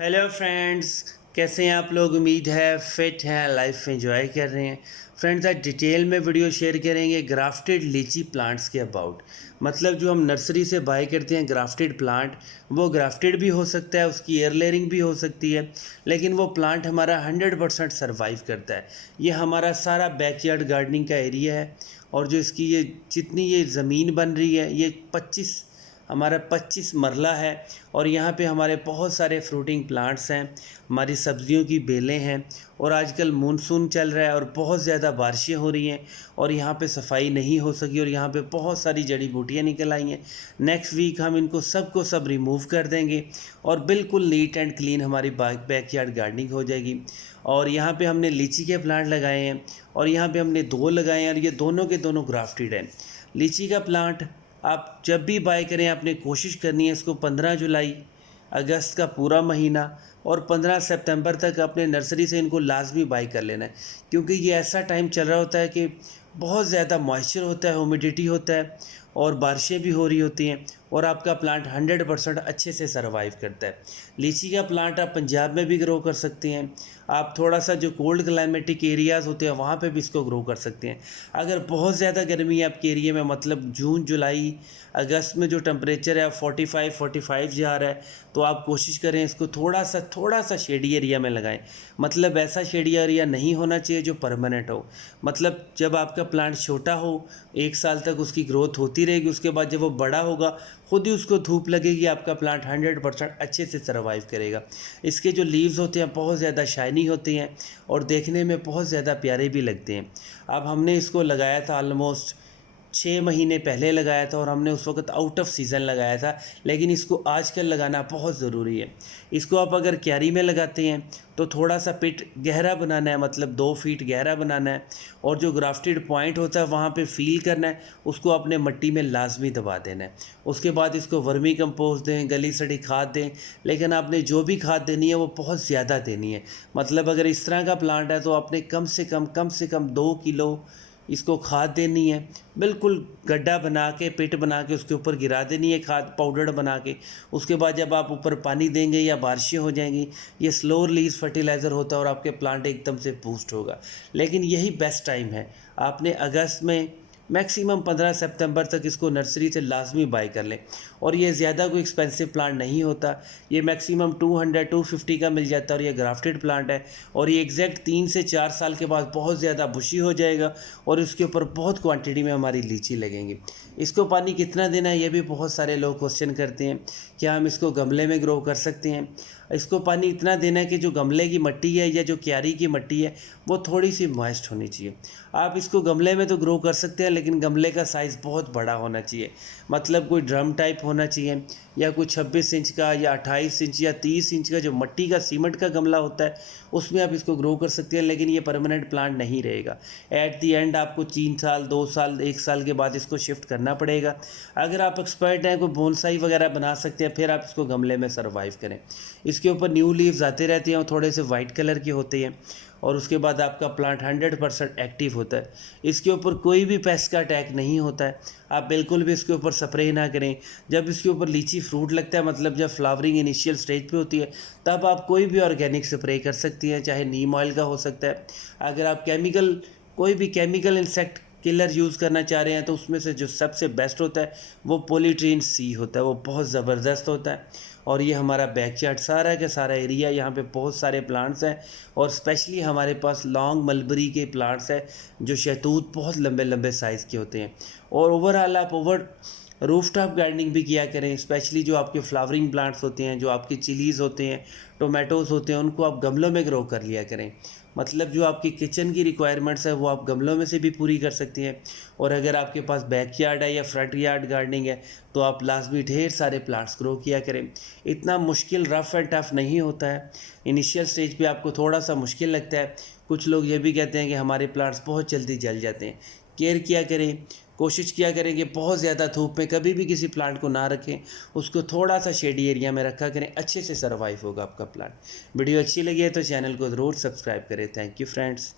Hello friends, कैसे हैं आप लोग। उम्मीद है फिट हैं, लाइफ एंजॉय कर रहे हैं। फ्रेंड्स, आज डिटेल में वीडियो शेयर करेंगे ग्राफ्टेड लीची प्लांट्स के अबाउट। मतलब जो हम नर्सरी से बाय करते हैं ग्राफ्टेड प्लांट, वो ग्राफ्टेड भी हो सकता है, उसकी एयर लेयरिंग भी हो सकती है, लेकिन वो प्लांट हमारा 100% सर्वाइव करता है। ये हमारा सारा बैकयार्ड गार्डनिंग का एरिया है, और जो इसकी ये जितनी ये ज़मीन बन रही है, ये 25 मरला है। और यहाँ पे हमारे बहुत सारे फ्रूटिंग प्लांट्स हैं, हमारी सब्जियों की बेलें हैं। और आजकल मानसून चल रहा है और बहुत ज़्यादा बारिशें हो रही हैं, और यहाँ पे सफाई नहीं हो सकी, और यहाँ पे बहुत सारी जड़ी बूटियाँ निकल आई हैं। नेक्स्ट वीक हम इनको सब रिमूव कर देंगे, और बिल्कुल नीट एंड क्लीन हमारी बैकयार्ड गार्डनिंग हो जाएगी। और यहाँ पे हमने लीची के प्लांट लगाए हैं, और यहाँ पे हमने 2 लगाए हैं, और ये दोनों के दोनों ग्राफ्टेड हैं। लीची का प्लांट आप जब भी बाय करें, आपने कोशिश करनी है इसको 15 जुलाई अगस्त का पूरा महीना और 15 सितंबर तक अपने नर्सरी से इनको लाजमी बाय कर लेना है, क्योंकि ये ऐसा टाइम चल रहा होता है कि बहुत ज़्यादा मॉइस्चर होता है, ह्यूमिडिटी होता है, और बारिशें भी हो रही होती हैं, और आपका प्लांट 100% अच्छे से सर्वाइव करता है। लीची का प्लांट आप पंजाब में भी ग्रो कर सकते हैं, आप थोड़ा सा जो कोल्ड क्लाइमेटिक एरियाज़ होते हैं वहाँ पे भी इसको ग्रो कर सकते हैं। अगर बहुत ज़्यादा गर्मी है आपके एरिया में, मतलब जून जुलाई अगस्त में जो टेम्परेचर है 45 जा रहा है, तो आप कोशिश करें इसको थोड़ा सा शेडी एरिया में लगाएं। मतलब ऐसा शेडी एरिया नहीं होना चाहिए जो परमानेंट हो। मतलब जब आपका प्लांट छोटा हो, 1 साल तक उसकी ग्रोथ होती रहेगी, उसके बाद जब वो बड़ा होगा खुद ही उसको धूप लगेगी, आपका प्लांट 100% अच्छे से सर्वाइव करेगा। इसके जो लीव्स होते हैं बहुत ज़्यादा शाइनी होते हैं, और देखने में बहुत ज़्यादा प्यारे भी लगते हैं। अब हमने इसको लगाया था ऑलमोस्ट 6 महीने पहले लगाया था, और हमने उस वक्त आउट ऑफ सीज़न लगाया था, लेकिन इसको आजकल लगाना बहुत ज़रूरी है। इसको आप अगर क्यारी में लगाते हैं तो थोड़ा सा पिट गहरा बनाना है, मतलब 2 फीट गहरा बनाना है, और जो ग्राफ्टेड पॉइंट होता है वहाँ पे फील करना है, उसको अपने मिट्टी में लाजमी दबा देना है। उसके बाद इसको वर्मी कंपोस्ट दें, गली सड़ी खाद दें, लेकिन आपने जो भी खाद देनी है वो बहुत ज़्यादा देनी है। मतलब अगर इस तरह का प्लांट है तो आपने कम से कम 2 किलो इसको खाद देनी है। बिल्कुल गड्ढा बना के, पिट बना के उसके ऊपर गिरा देनी है खाद पाउडर बना के। उसके बाद जब आप ऊपर पानी देंगे या बारिशें हो जाएंगी, ये स्लो रिलीज फर्टिलाइज़र होता है, और आपके प्लांट एकदम से बूस्ट होगा। लेकिन यही बेस्ट टाइम है, आपने अगस्त में मैक्सिमम 15 सितंबर तक इसको नर्सरी से लाजमी बाय कर लें। और ये ज़्यादा कोई एक्सपेंसिव प्लांट नहीं होता, ये मैक्सिमम 200-250 का मिल जाता है, और ये ग्राफ्टेड प्लांट है। और ये एग्जैक्ट 3 से 4 साल के बाद बहुत ज़्यादा बुशी हो जाएगा, और इसके ऊपर बहुत क्वांटिटी में हमारी लीची लगेंगी। इसको पानी कितना देना है ये भी बहुत सारे लोग क्वेश्चन करते हैं। क्या हम इसको गमले में ग्रो कर सकते हैं? इसको पानी इतना देना है कि जो गमले की मिट्टी है या जो क्यारी की मिट्टी है वो थोड़ी सी मॉइस्ट होनी चाहिए। आप इसको गमले में तो ग्रो कर सकते हैं, लेकिन गमले का साइज़ बहुत बड़ा होना चाहिए। मतलब कोई ड्रम टाइप होना चाहिए, या कोई 26 इंच का या 28 इंच या 30 इंच का जो मिट्टी का सीमेंट का गमला होता है, उसमें आप इसको ग्रो कर सकते हैं। लेकिन ये परमानेंट प्लांट नहीं रहेगा। एट दी एंड आपको 3 साल 2 साल 1 साल के बाद इसको शिफ्ट करना पड़ेगा। अगर आप एक्सपर्ट हैं, कोई बोनसाई वगैरह बना सकते हैं, फिर आप इसको गमले में सर्वाइव करें। इसके ऊपर न्यू लीव्स आते रहते हैं, और थोड़े से वाइट कलर के होते हैं, और उसके बाद आपका प्लांट 100% एक्टिव होता है। इसके ऊपर कोई भी पेस्ट का अटैक नहीं होता है। आप बिल्कुल भी इसके ऊपर स्प्रे ना करें। जब इसके ऊपर लीची फ्रूट लगता है, मतलब जब फ्लावरिंग इनिशियल स्टेज पे होती है, तब आप कोई भी ऑर्गेनिक स्प्रे कर सकती हैं, चाहे नीम ऑयल का हो सकता है। अगर आप कोई भी केमिकल इंसेक्ट किलर यूज़ करना चाह रहे हैं, तो उसमें से जो सबसे बेस्ट होता है वो पॉलीट्रीन सी होता है, वो बहुत ज़बरदस्त होता है। और ये हमारा बैकयार्ड सारा का सारा एरिया, यहाँ पे बहुत सारे प्लांट्स हैं, और स्पेशली हमारे पास लॉन्ग मलबरी के प्लांट्स हैं, जो शहतूत बहुत लंबे लंबे साइज़ के होते हैं। और ओवरऑल आप रूफटॉप गार्डनिंग भी किया करें। स्पेशली जो आपके फ्लावरिंग प्लांट्स होते हैं, जो आपके चिलीज़ होते हैं, टोमेटोज़ होते हैं, उनको आप गमलों में ग्रो कर लिया करें। मतलब जो आपकी किचन की रिक्वायरमेंट्स है वो आप गमलों में से भी पूरी कर सकती हैं। और अगर आपके पास बैकयार्ड है या फ्रंट यार्ड गार्डनिंग है, तो आप लाजमी ढेर सारे प्लांट्स ग्रो किया करें। इतना मुश्किल रफ़ एंड टफ़ नहीं होता है। इनिशियल स्टेज पे आपको थोड़ा सा मुश्किल लगता है। कुछ लोग ये भी कहते हैं कि हमारे प्लांट्स बहुत जल्दी जल जाते हैं। केयर किया करें, कोशिश किया करें कि बहुत ज़्यादा धूप में कभी भी किसी प्लांट को ना रखें, उसको थोड़ा सा शेडी एरिया में रखा करें, अच्छे से सर्वाइव होगा आपका प्लांट। वीडियो अच्छी लगी है तो चैनल को ज़रूर सब्सक्राइब करें। Thank you friends.